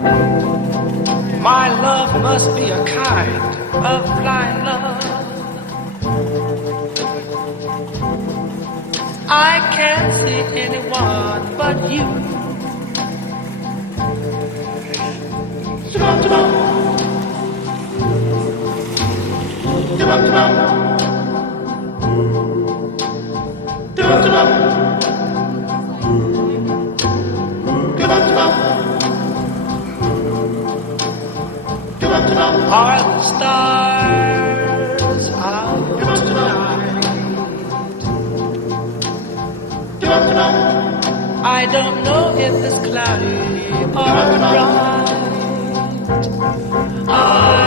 My love must be a kind of blind love. I can't see anyone but you. Are the stars out tonight? I don't know if it's cloudy or bright.